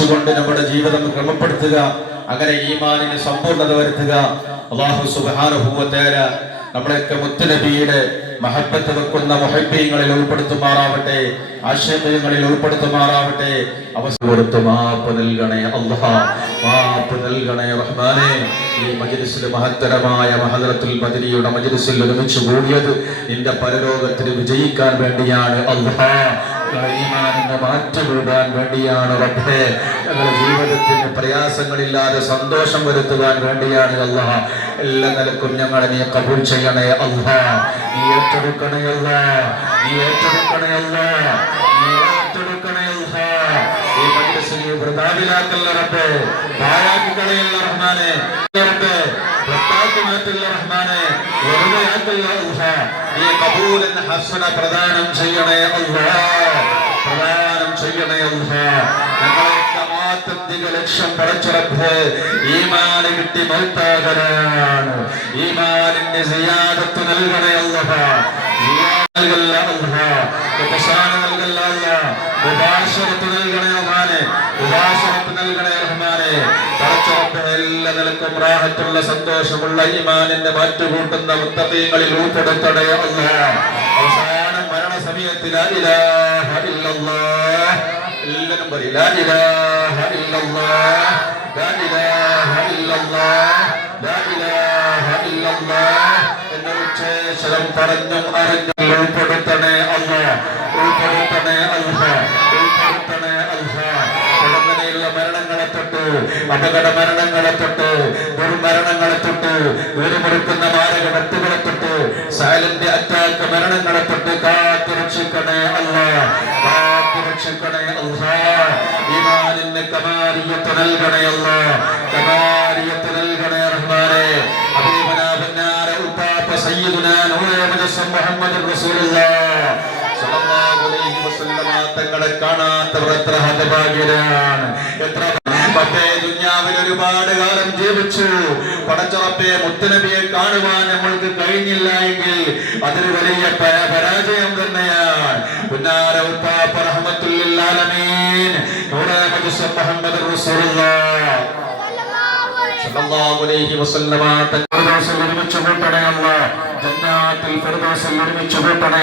പാലിച്ചുകൊണ്ട് നമ്മുടെ ജീവിതം ക്രമപ്പെടുത്തുക. അങ്ങനെ ഈമാനിന് സമ്പൂർണത വരുത്തുക. അള്ളാഹു സുബാനുഭൂവത്തേര നമ്മളെയൊക്കെ മുത്തുനബിയുടെ മഹബത്ത് വെക്കുന്ന ഉൾപ്പെടുത്തു ഉൾപ്പെടുത്തുമാറാവട്ടെ ആശയങ്ങളിൽ ഉൾപ്പെടുത്തുമാറാവട്ടെ. അവസരം കൊടുത്ത് മാപ്പ് നൽകണേ അള്ളാഹ മാപ്പ് നൽകണേ റഹ്മാനെ. ഈ മജ്ലിസിൽ മഹത്തരമായ മഹദറത്തുൽ ബദരിയുടെ മജ്ലിസിൽ ഒരുമിച്ച് കൂടിയത് നിന്റെ പരലോകത്തിന് വിജയിക്കാൻ വേണ്ടിയാണ് അള്ളാഹ. ഈമാനിനെ മാറ്റിവിടാൻ വേണ്ടിയാണ് റബ്ബേ. ഞങ്ങളുടെ ജീവിതത്തിന് പ്രയാസങ്ങളില്ലാതെ സന്തോഷം വരുത്തുവാൻ വേണ്ടിയാണ് അള്ളാഹ. എല്ലാ നിലക്കും ഞങ്ങളെ നീ കബൂൾ ചെയ്യണേ അല്ല. നീ ഏറ്റെടുക്കണേ അല്ല. നീ ഏറ്റെടുക്കണേ അല്ല. റബ്ബേ കബൂൽ ഹസന പ്രദാനം ചെയ്യണേ അല്ല. പ്രദാനം ചെയ്യണേ അല്ലാ. ആത്യന്തിക ലക്ഷ്യം പടച്ചുറപ്പ് ഈമാന് കിട്ടി മൗത്താകലാണ്. ഈമാനിന്റെ സിയാദത്ത് നൽകണേ നൽകണേ നൽകണേ സന്തോഷമുള്ള ഈമാനിന്റെ മാറ്റുകൂട്ടുന്ന മുത്തീങ്ങളിൽ ഉൾപ്പെടുത്തണേ അല്ലാഹ അവസാനം മരണസമയത്ത് ലാ ഇലാഹ ഇല്ലല്ലാഹ്. പറയും ലാ ഇലാഹ ഇല്ലല്ലാഹ് ലാ ഇലാഹ ഇല്ലല്ലാഹ് ലാ ഇലാഹ ഇല്ലല്ലാഹ് എന്ന ഉച്ചേശ്വരം പറഞ്ഞും അറിഞ്ഞും ഉൾപ്പെടുത്തണേ അല്ല ഉൾപ്പെടുത്തണേ അല്ല ഉൾപ്പെടുത്തണേ മരണങ്ങളെ തൊട്ട് അപകട മരണങ്ങളെ തൊട്ട് ദുർമരണങ്ങളെ തൊട്ട് വീടുമുറുക്കുന്ന മാരക വ്യക്തികളെ തൊട്ട് സൈലന്റ് അറ്റാക്ക് മരണങ്ങളെ തൊട്ട് കാത്തുരക്ഷിക്കണേ അല്ല കാത്തുരക്ഷിക്കണേ അല്ല ഈമാനിന് കമാരിയത്ത് നൽകണേ അല്ല കമാരിയത്ത് നൽകണേ റഹ്മാനെ അബീബനാബന്നാരെ ഉപ്പാപ്പ സയ്യിദുനാ നൂറേ മുജസ്സം മുഹമ്മദ് റസൂലുള്ളാഹ് അലൈഹി വസല്ലമ തങ്ങളെ കാണാത്തവർ എത്ര എത്ര പത്തേ ദുന്യാവിൽ ഒരുപാട് കാലം ജീവിച്ചു പടച്ചുറപ്പെ മുത്തനബിയെ കാണുവാൻ നമ്മൾക്ക് കഴിഞ്ഞില്ല എങ്കിൽ അതൊരു വലിയ പരാജയം തന്നെയാണ് പുന്നാര ഉപ്പാപ്പ റഹ്മത്തുല്ലിൽ ആലമീൻ മുജസ്സം മുഹമ്മദ് ഒരുമിച്ച് കൂട്ടണയല്ല ജന്നാത്തിൽ ഫിർദൗസിൽ ഒരുമിച്ച് കൂട്ടണേ